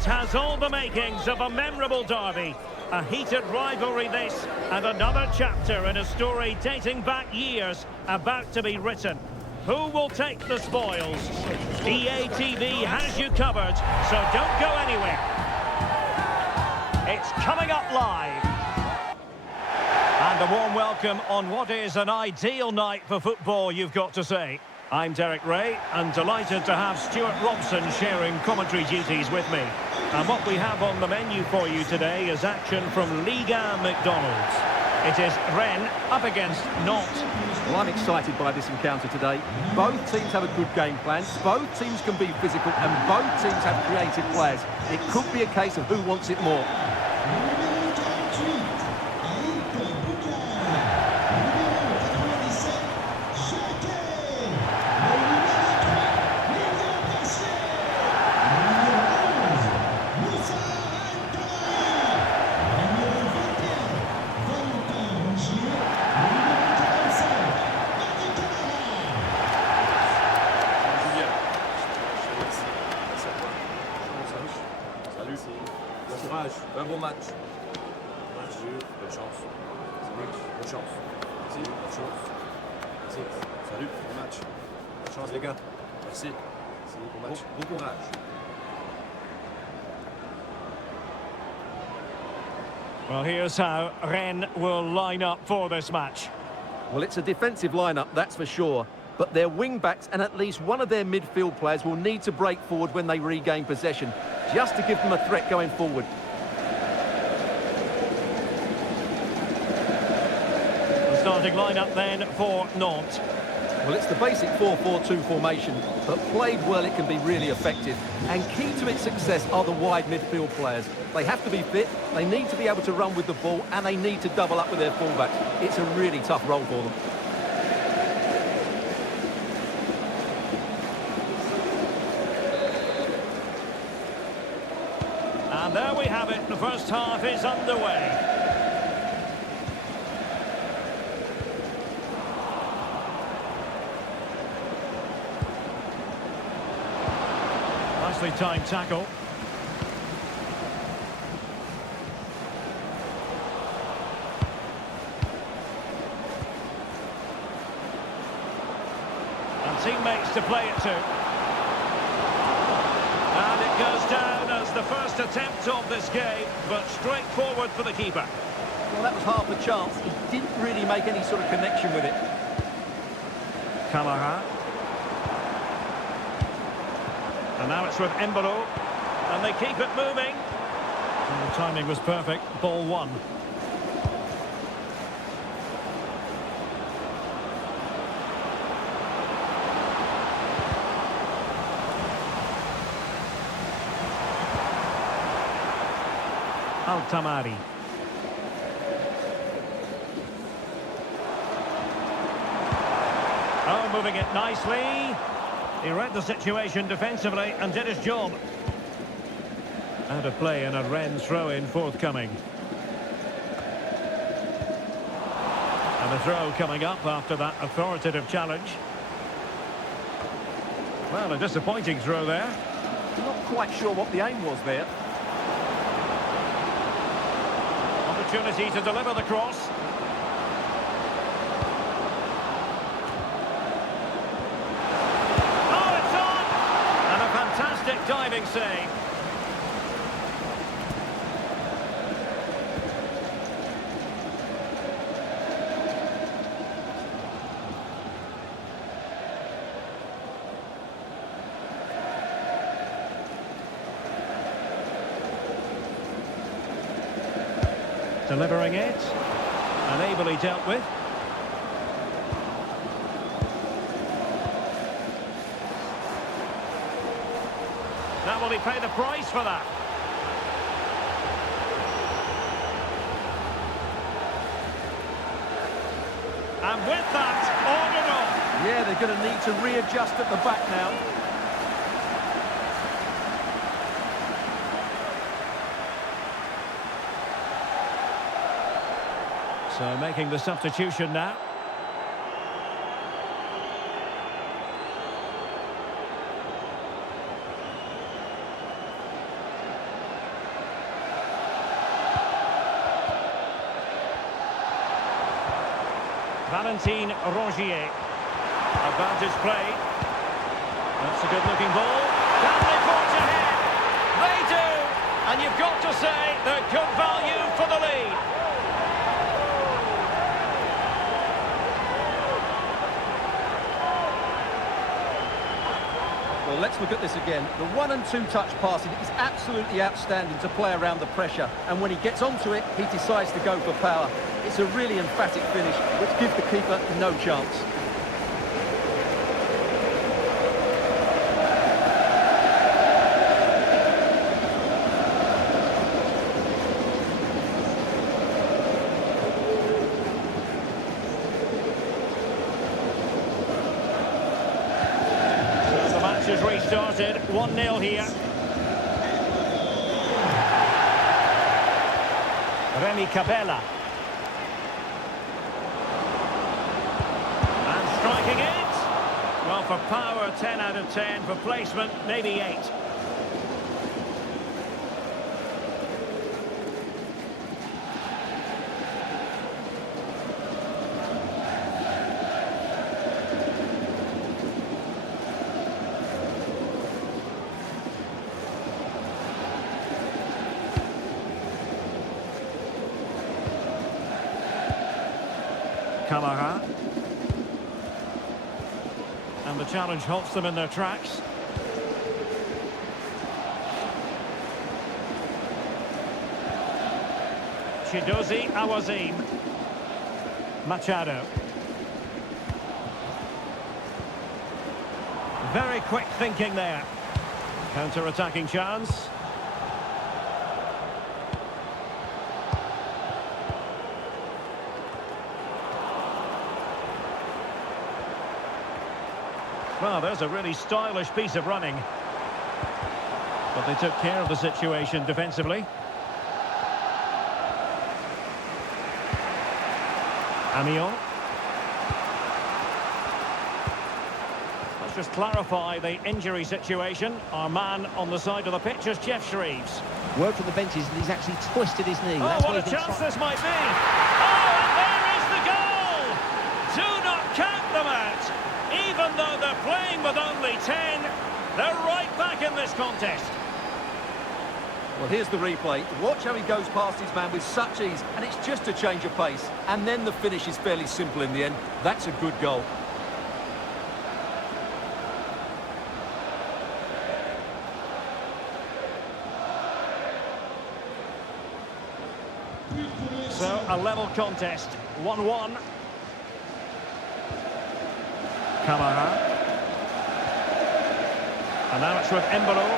It has all the makings of a memorable derby. A heated rivalry this, and another chapter in a story dating back years about to be written. Who will take the spoils? EA TV has you covered, so don't go anywhere. It's coming up live. And a warm welcome on what is an ideal night for football, you've got to say. I'm Derek Ray, and delighted to have Stuart Robson sharing commentary duties with me. And what we have on the menu for you today is action from Ligue McDonald's. It is Rennes up against Nantes. Well, I'm excited by this encounter today. Both teams have a good game plan, both teams can be physical, and both teams have creative players. It could be a case of who wants it more. Un bon match. Match dur, bonne chance. Salut, bonne chance. Merci, bonne chance. Merci. Salut, bon match. Bonne chance les gars. Merci. Merci, bon match. Bon courage. Well, here's how Rennes will line up for this match. Well, it's a defensive lineup, that's for sure. But their wing-backs and at least one of their midfield players will need to break forward when they regain possession, just to give them a threat going forward. The starting lineup then for Nantes. Well, it's the basic 4-4-2 formation, but played well it can be really effective. And key to its success are the wide midfield players. They have to be fit, they need to be able to run with the ball, and they need to double up with their fullbacks. It's a really tough role for them. And there we have it, the first half is underway. Nicely timed tackle. And teammates to play it to. And it goes down as the first attempt of this game, but straightforward for the keeper. Well, that was half a chance. He didn't really make any sort of connection with it. Camara. And now it's with Embolo. And they keep it moving. And the timing was perfect. Ball one. Altamari. Oh, moving it nicely. He read the situation defensively and did his job. Out of play and a Rennes throw-in forthcoming. And a throw coming up after that authoritative challenge. Well, a disappointing throw there. Not quite sure what the aim was there. Opportunity to deliver the cross. Oh, it's on! And a fantastic diving save. Delivering it, and ably dealt with. Now will he pay the price for that? And with that, ordered off. Yeah, they're going to need to readjust at the back now. So making the substitution now. Valentin Rongier. Advantage play. That's a good-looking ball. Can they forge ahead? They do! And you've got to say they're good value for the lead. Well, let's look at this again. The 1- and 2-touch passing is absolutely outstanding to play around the pressure. And when he gets onto it, he decides to go for power. It's a really emphatic finish, which gives the keeper no chance. Is restarted, 1-0 here. Remy Capella. And striking it. Well, for power, 10 out of 10. For placement, maybe 8. Camara. And the challenge halts them in their tracks. Chidozie Awazim. Machado. Very quick thinking there. Counter-attacking chance. Well, there's a really stylish piece of running. But they took care of the situation defensively. Amiot. Let's just clarify the injury situation. Our man on the side of the pitch is Jeff Shreves. Word from the benches that he's actually twisted his knee. Oh, what a chance this might be! Oh, and there is the goal! Do not count them out! Even though they're playing with only 10, they're right back in this contest. Well, here's the replay. Watch how he goes past his man with such ease, and it's just a change of pace. And then the finish is fairly simple in the end. That's a good goal. So, a level contest, 1-1. Camara. And now it's with Embolo.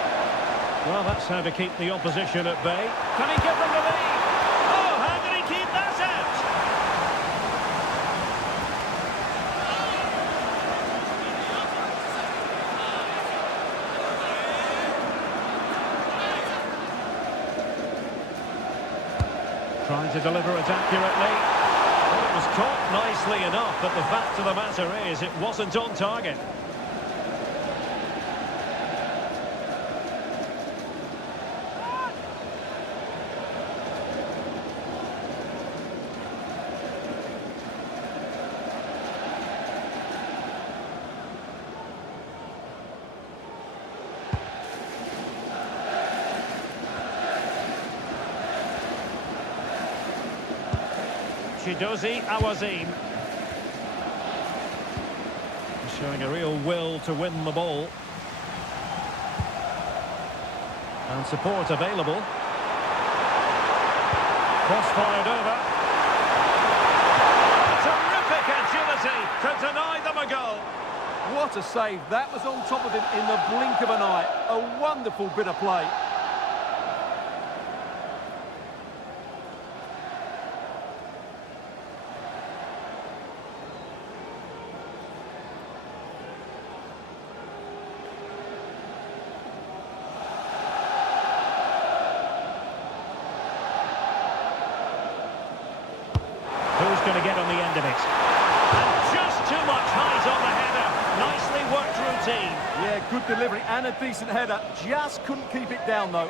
Well, that's how to keep the opposition at bay. Can he give them the lead? Oh, how did he keep that out? Trying to deliver it accurately. Well, it was caught nicely enough, but the fact of the matter is it wasn't on target. Chidozie Awazim. Showing a real will to win the ball. And support available. Cross-fired over. Terrific agility to deny them a goal. What a save. That was on top of him in the blink of an eye. A wonderful bit of play. Who's going to get on the end of it? And just too much height on the header. Nicely worked routine. Yeah, good delivery and a decent header. Just couldn't keep it down, though.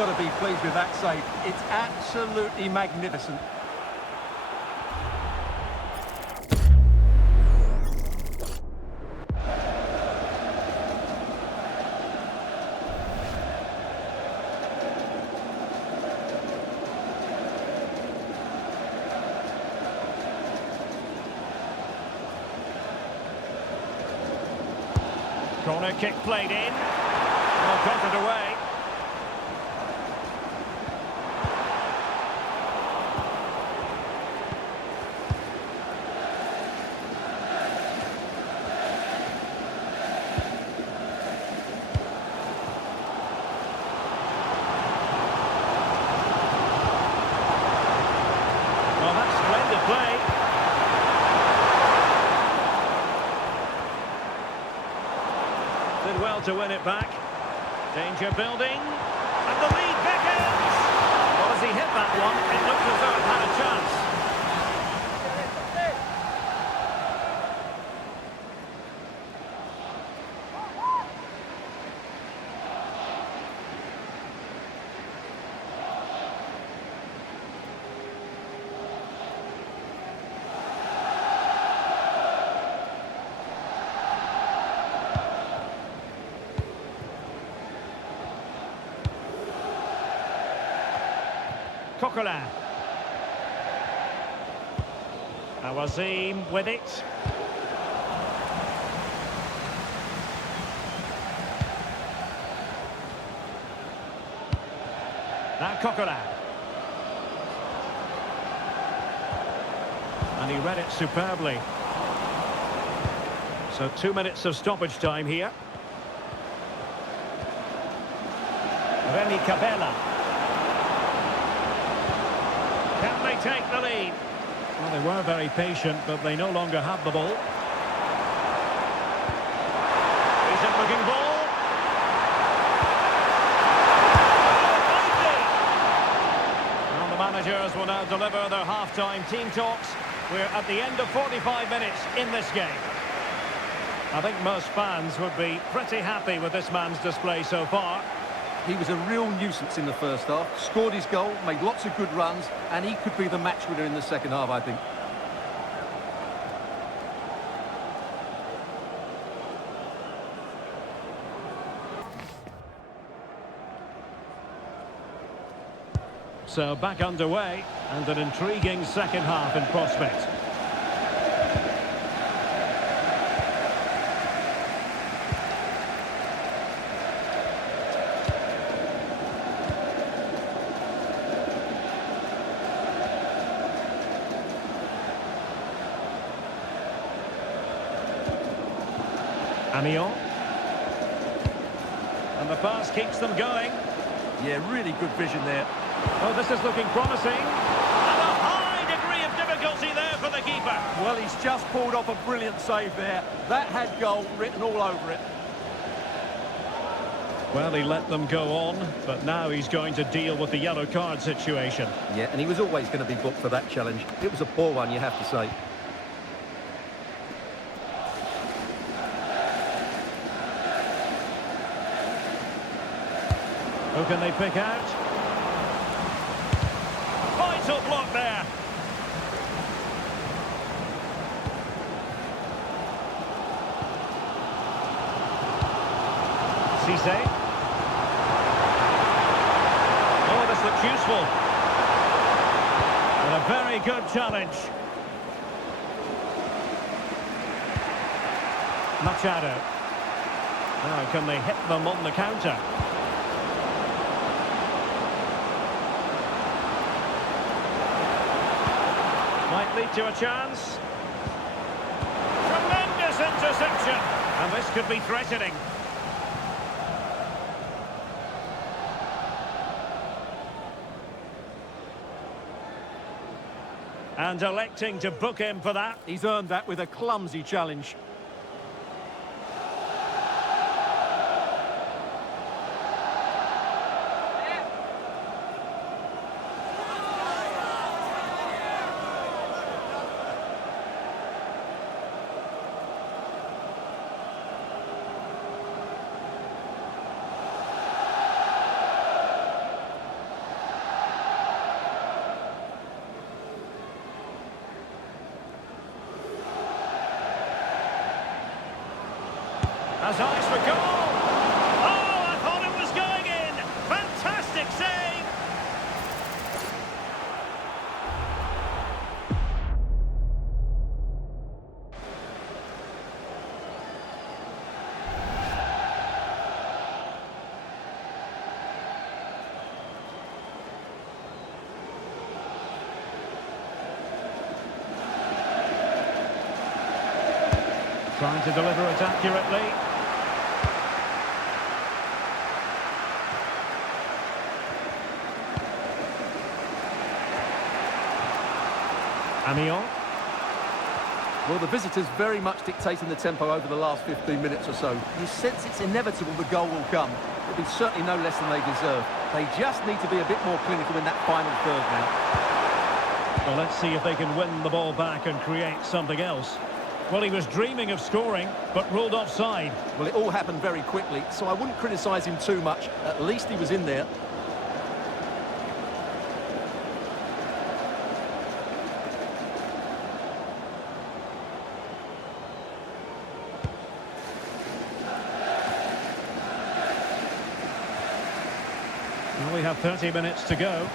got to be pleased with that save. It's absolutely magnificent. Corner kick played in. Well, got it away. Well, that's splendid play. Did well to win it back. Danger building. And the lead beckons. Well, as he hit that one, it looked as though it had a chance. Coquelin. Awazim with it. Now Coquelin. And he read it superbly. So 2 minutes of stoppage time here. Remy Cabella. Can they take the lead? Well, they were very patient, but they no longer have the ball. Decent-looking ball. Well, the managers will now deliver their half-time team talks. We're at the end of 45 minutes in this game. I think most fans would be pretty happy with this man's display so far. He was a real nuisance in the first half, scored his goal, made lots of good runs, and he could be the match winner in the second half, I think. So back underway, and an intriguing second half in prospect. Amiot. And the pass keeps them going. Yeah, really good vision there. Oh, this is looking promising. And a high degree of difficulty there for the keeper. Well, he's just pulled off a brilliant save there. That had goal written all over it. Well, he let them go on, but now he's going to deal with the yellow card situation. Yeah, and he was always going to be booked for that challenge. It was a poor one, you have to say. Who can they pick out? Vital block there. Cisse. Oh, this looks useful. And a very good challenge. Machado. Now, can they hit them on the counter? Might lead to a chance. Tremendous interception. And this could be threatening. And electing to book him for that. He's earned that with a clumsy challenge. Has eyes for goal. Oh, I thought it was going in. Fantastic save. Trying to deliver it accurately. Amiot. Well, the visitors very much dictating the tempo over the last 15 minutes or so. You sense it's inevitable the goal will come. It'll be certainly no less than they deserve. They just need to be a bit more clinical in that final third now. Well, let's see if they can win the ball back and create something else. Well, he was dreaming of scoring, but ruled offside. Well, it all happened very quickly, so I wouldn't criticise him too much. At least he was in there. Well, we have 30 minutes to go.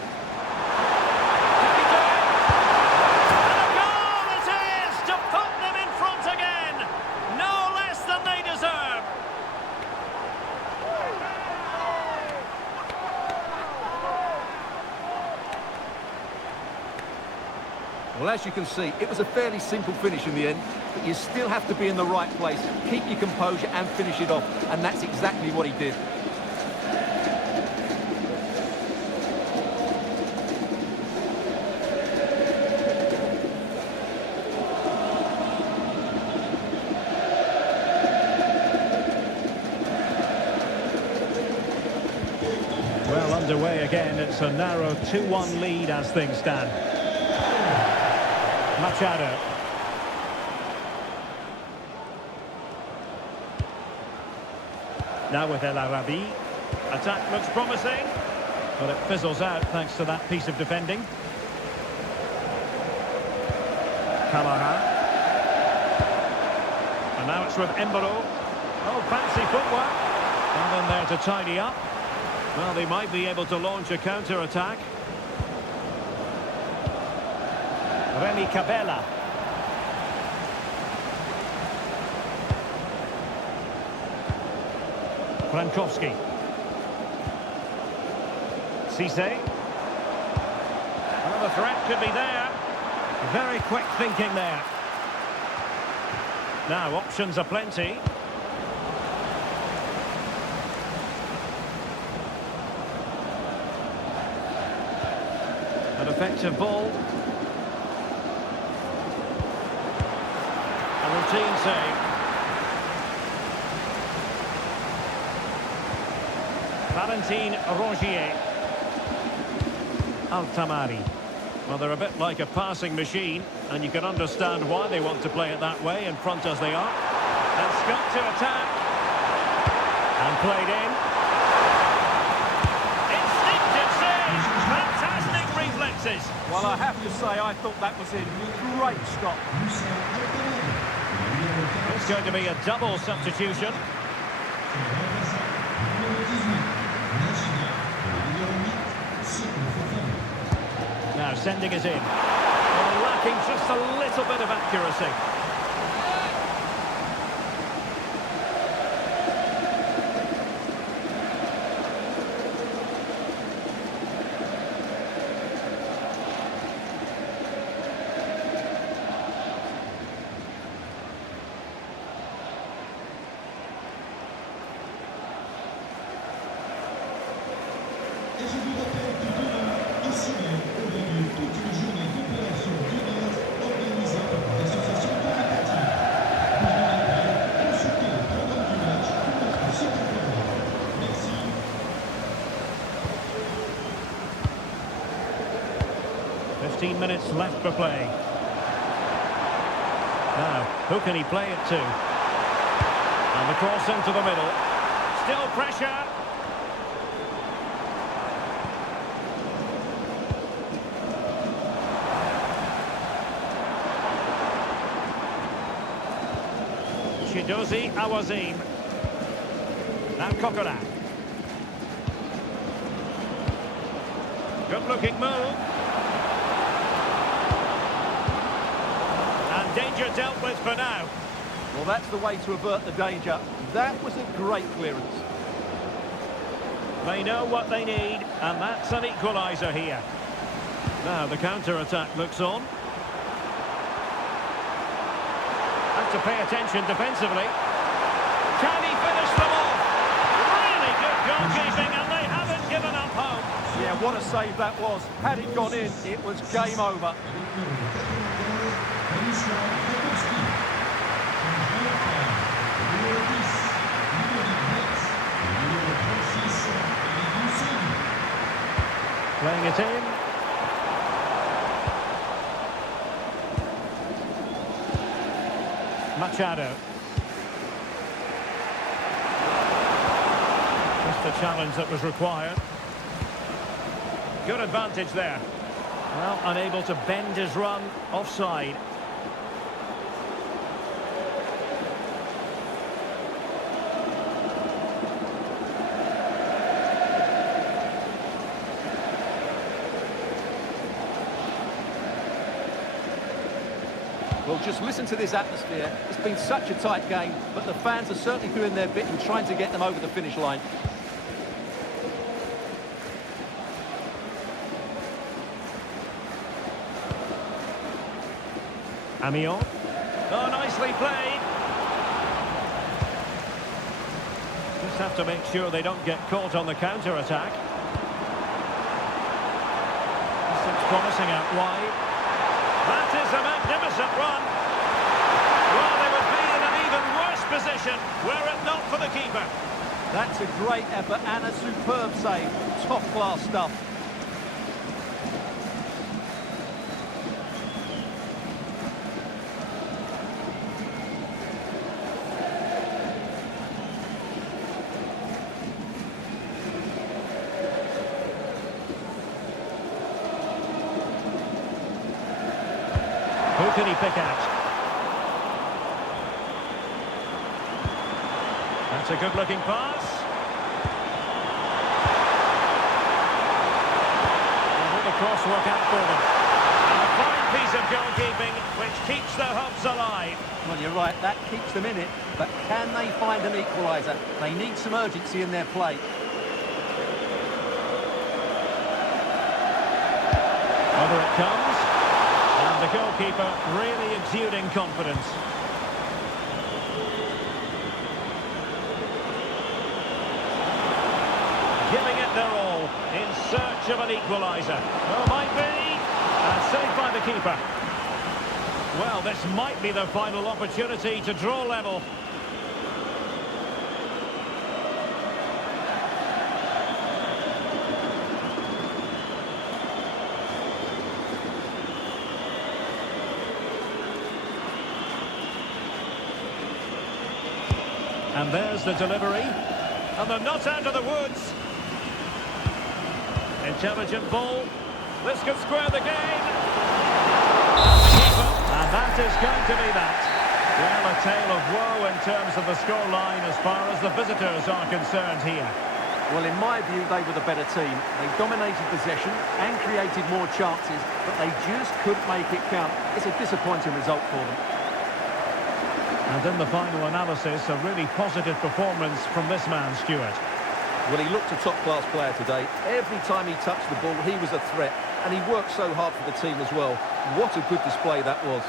Well, as you can see, it was a fairly simple finish in the end, but you still have to be in the right place, keep your composure and finish it off, and that's exactly what he did. Well, underway again. It's a narrow 2-1 lead as things stand. Machado. Now with El Arabi. Attack looks promising, but it fizzles out thanks to that piece of defending. Kamara. And now it's with Embolo. Oh, fancy footwork. And in there to tidy up. Well, they might be able to launch a counter-attack. Remy Cabella. Frankowski. Cisse. Well, the threat could be there. Very quick thinking there. Now, options are plenty. An effective ball. A routine save. Valentin Rongier. Altamari. Well, they're a bit like a passing machine, and you can understand why they want to play it that way, in front as they are. And Scott to attack. And played in. Instinctive save. Fantastic reflexes. Well, I have to say, I thought that was in. Great stop. It's going to be a double substitution. Now sending it in. Well, lacking just a little bit of accuracy. Minutes left for play. Now, who can he play it to? And the cross into the middle. Still pressure. Chidozie Awazim. Now Coquelin. Good-looking move. And danger dealt with for now. Well, that's the way to avert the danger. That was a great clearance. They know what they need, and that's an equaliser here. Now the counter-attack looks on. Have to pay attention defensively. Can he finish them off? Really good goalkeeping, and they haven't given up hope. Yeah, what a save that was. Had it gone in, it was game over. Playing it in. Machado. Just the challenge that was required. Good advantage there. Well, unable to bend his run, offside. Well, just listen to this atmosphere. It's been such a tight game, but the fans are certainly doing their bit and trying to get them over the finish line. Amiot. Oh, nicely played. Just have to make sure they don't get caught on the counter-attack. This looks promising out wide. That is a magnificent run. Well, they would be in an even worse position were it not for the keeper. That's a great effort and a superb save. Top-class stuff. Who can he pick out? That's a good-looking pass. Will the cross work out for them? And a fine piece of goalkeeping which keeps their hopes alive. Well, you're right, that keeps them in it, but can they find an equaliser? They need some urgency in their play. Over it comes. And the goalkeeper really exuding confidence. Giving it their all in search of an equaliser. Oh, might be. And saved by the keeper. Well, this might be the final opportunity to draw level. And there's the delivery. And they're not out of the woods. Intelligent ball. This could square the game. And that is going to be that. Well, a tale of woe in terms of the scoreline as far as the visitors are concerned here. Well, in my view, they were the better team. They dominated possession and created more chances, but they just couldn't make it count. It's a disappointing result for them. And in the final analysis, a really positive performance from this man, Stuart. Well, he looked a top-class player today. Every time he touched the ball, he was a threat. And he worked so hard for the team as well. What a good display that was.